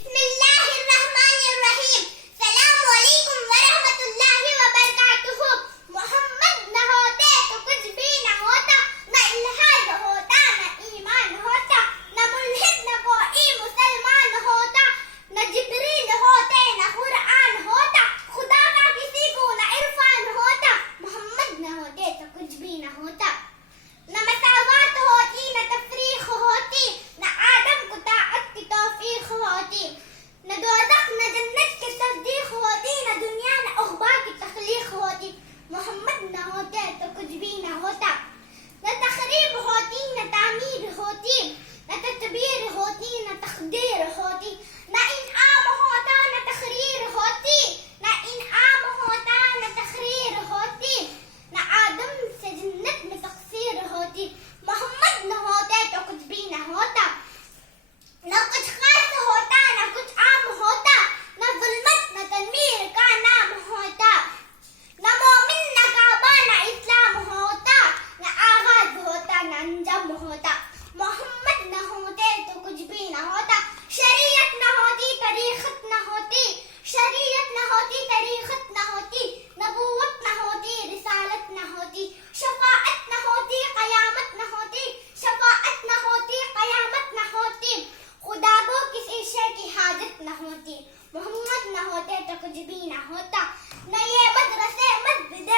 بسم اللہ الرحمن الرحیم. السلام علیکم ورحمۃ اللہ وبرکاتہ. محمد نہ ہوتے تو کچھ بھی نہ ہوتا، نہ الہاد ہوتا، نہ ایمان ہوتا، نہ ملحد نہ کوئی مسلمان ہوتا، نہ جبریل ہوتے نہ قرآن ہوتا، خدا کا کسی کو نہ عرفان ہوتا. محمد نہ ہوتے تو کچھ بھی نہ ہوتا، نہ مساوات ہوتی، نہ تفریق ہوتی، نہ آدم کو طاعت کی توفیق ہوتی، نہ دوزخ نہ جنت کی تصدیق ہوتی، نہ دنیا نہ عقبہ کی تخلیق ہوتی. محمد نہ ہوتے تو کچھ بھی نہ ہوتا، نہ تخریب ہوتی، نہ تعمیر ہوتی، نہ تدبیر ہوتی، نہ تقدیر ہوتی، نہ انعام ہوتا، نہ تخریر ہوتی، نہ انعام ہوتا، نہ تخریر ہوتی، نہ آدم سے جنت میں تقصیر ہوتی. محمد نہ ہوتے تو کچھ بھی نہ ہوتا، نہ کچھ خاص ہوتا، نہ کچھ عام ہوتا، نہ ظلمت نہ تنویر کا نام ہوتا، نہ مومن نہ کعبہ نہ اسلام ہوتا، نہ آغاز ہوتا نہ انجام ہوتا. محمد نہ ہوتے تو کچھ بھی نہ ہوتا، شریعت نہ ہوتی، طریقت نہ ہوتی، شریعت نہ ہوتی، طریقت نہ ہوتی، نبوت نہ ہوتی، رسالت نہ ہوتی، شفاعت نہ ہوتی، قیامت نہ ہوتی، شفاعت نہ ہوتی، قیامت نہ ہوتی، خدا کو کسی شے کی حاجت نہ ہوتی. محمد نہ ہوتے تو کچھ بھی نہ ہوتا، نہ یہ مدرسے مسجد